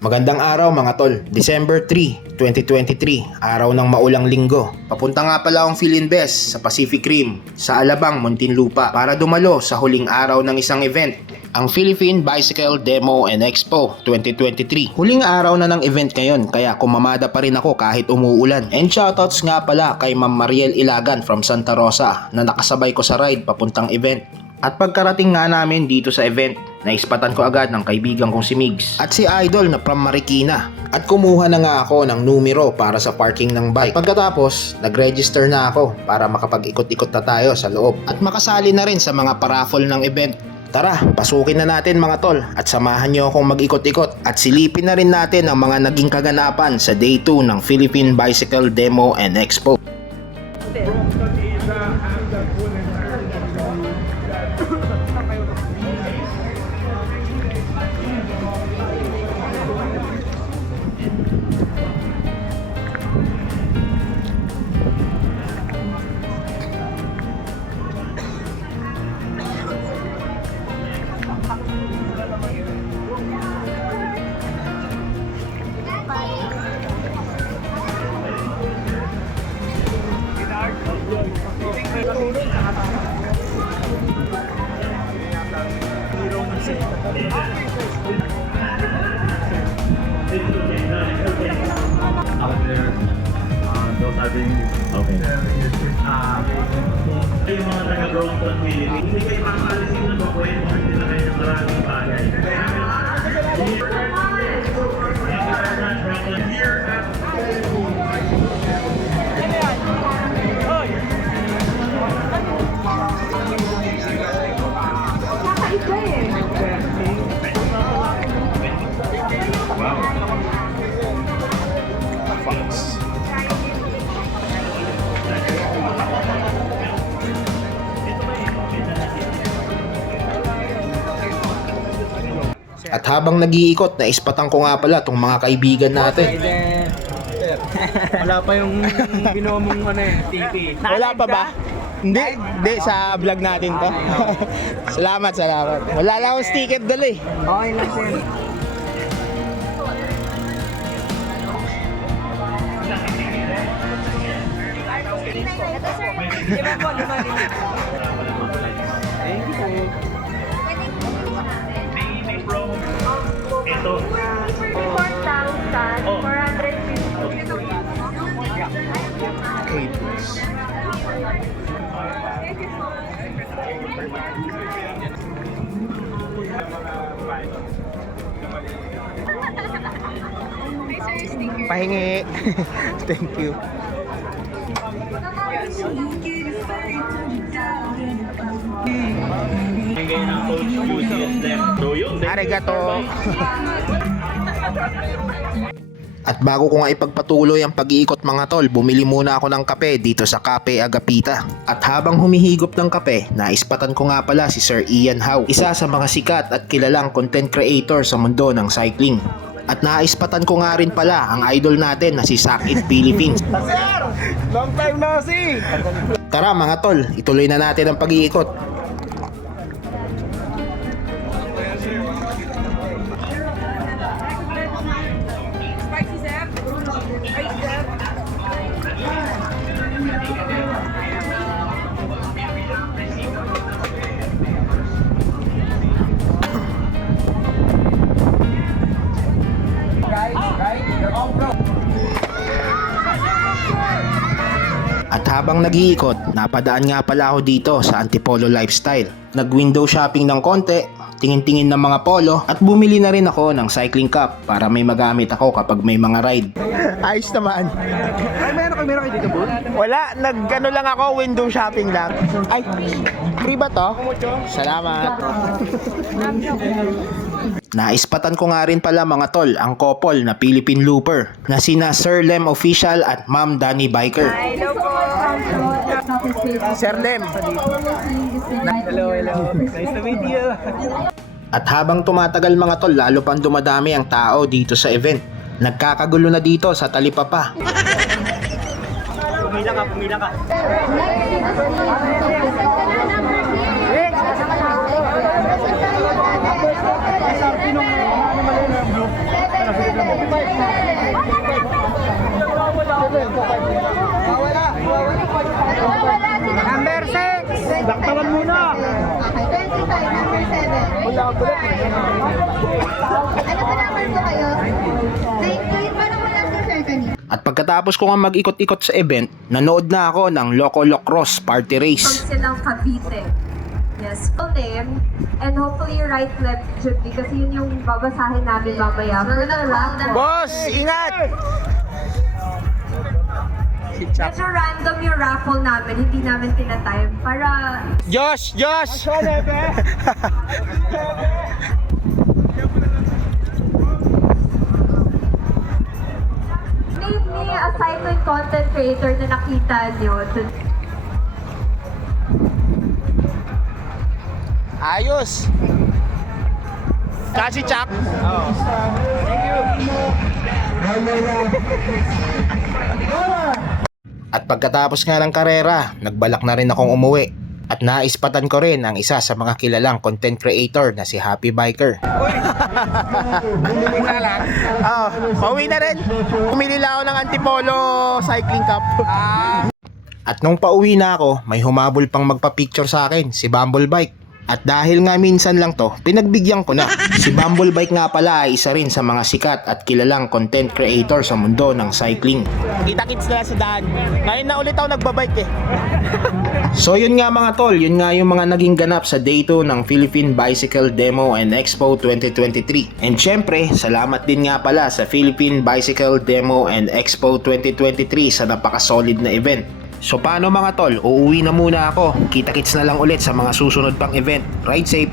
Magandang araw mga tol, December 3, 2023, araw ng maulang linggo. Papunta nga pala akong Philinvest sa Pacific Rim, sa Alabang, Muntinlupa para dumalo sa huling araw ng isang event, ang Philippine Bicycle Demo and Expo 2023. Huling araw na ng event ngayon kaya kumamada pa rin ako kahit umuulan. And shoutouts nga pala kay Ma'am Mariel Ilagan from Santa Rosa na nakasabay ko sa ride papuntang event. At pagkarating nga namin dito sa event, naispatan ko agad ng kaibigan kong si Migs at si Idol na from Marikina. At kumuha na nga ako ng numero para sa parking ng bike. At pagkatapos, nag-register na ako para makapag-ikot-ikot na tayo sa loob. At makasali na rin sa mga paraffle ng event. Tara, pasukin na natin mga tol at samahan nyo akong mag-ikot-ikot at silipin na rin natin ang mga naging kaganapan sa Day 2 ng Philippine Bicycle Demo and Expo. Those are being okay. Yung mga taga-Brompton, Philippines, hindi kayo makakalisin na makwento sila kayo ng maraming bagay. At habang nag-iikot, naispatan ko nga pala itong mga kaibigan natin. Wala pa yung ginawa mong TV. Wala pa ba? Hindi, sa vlog natin to. Salamat. Wala lang akong sticker dala eh. Okay lang sir. Thank you po. Ito. 4,450. Pahingi. Thank you. Bigay ng coach UCSM. So yun. Arigato. At bago ko nga ipagpatuloy ang pag-iikot mga tol, bumili muna ako ng kape dito sa Cafe Agapita. At habang humihigop ng kape, naispatan ko nga pala si Sir Ian Howe, isa sa mga sikat at kilalang content creator sa mundo ng cycling. At naispatan ko nga rin pala ang idol natin na si Sakit Philippines. Long time na kasi. Tara mga tol, ituloy na natin ang pag-iikot. At habang nag-iikot, napadaan nga pala ako dito sa Antipolo Lifestyle. Nag-window shopping ng konti, tingin-tingin ng mga polo, at bumili na rin ako ng cycling cap para may magamit ako kapag may mga ride. Ayos naman. Ay, meron kayo dito po? Wala, nag-ano lang ako, window shopping lang. Ay, free ba to? Salamat. Naispatan ko nga rin pala mga tol ang couple na Philippine Looper na sina Sir Lem Official at Ma'am Danny Biker. Hello po. Sir Lem. Hello. Nice to meet you. At habang tumatagal mga tol, lalo pang dumadami ang tao dito sa event. Nagkakagulo na dito sa talipapa. Pumila ka. Number 6. Daktawan muna. Okay, 25, number 7. Ano ba number po kayo? Thank you. Paano mo lang si Sir kanina? At pagkatapos ko nga mag-ikot-ikot sa event, nanood na ako ng Loco Locross Party Race. Silang Cavite. Yes, full name. And hopefully right left jeepney kasi yun yung babasahin namin mamaya. For the raffle. Boss, ingat! Medyo random yung raffle namin, hindi namin tinatime. Para Josh! Josh! name me a cycling content creator na nakita nyo. Ayos! Kasi Chuck? At pagkatapos nga ng karera, nagbalak na rin akong umuwi. At naispatan ko rin ang isa sa mga kilalang content creator na si Happy Biker. Pauwi na rin. Pumili lang ako ng Antipolo Cycling Cup. At nung pauwi na ako, may humabol pang magpa-picture sa akin, si Bumblebike. At dahil nga minsan lang to, pinagbigyan ko na. Si Bumblebike nga pala ay isa rin sa mga sikat at kilalang content creator sa mundo ng cycling. Kita-kits na lang sa daan. Ngayon na ulit ako nagbabike eh. So yun nga mga tol, yun nga yung mga naging ganap sa day 2 ng Philippine Bicycle Demo and Expo 2023. And syempre, salamat din nga pala sa Philippine Bicycle Demo and Expo 2023 sa napaka-solid na event. So paano mga tol, uuwi na muna ako. Kita-kits na lang ulit sa mga susunod pang event. Ride safe!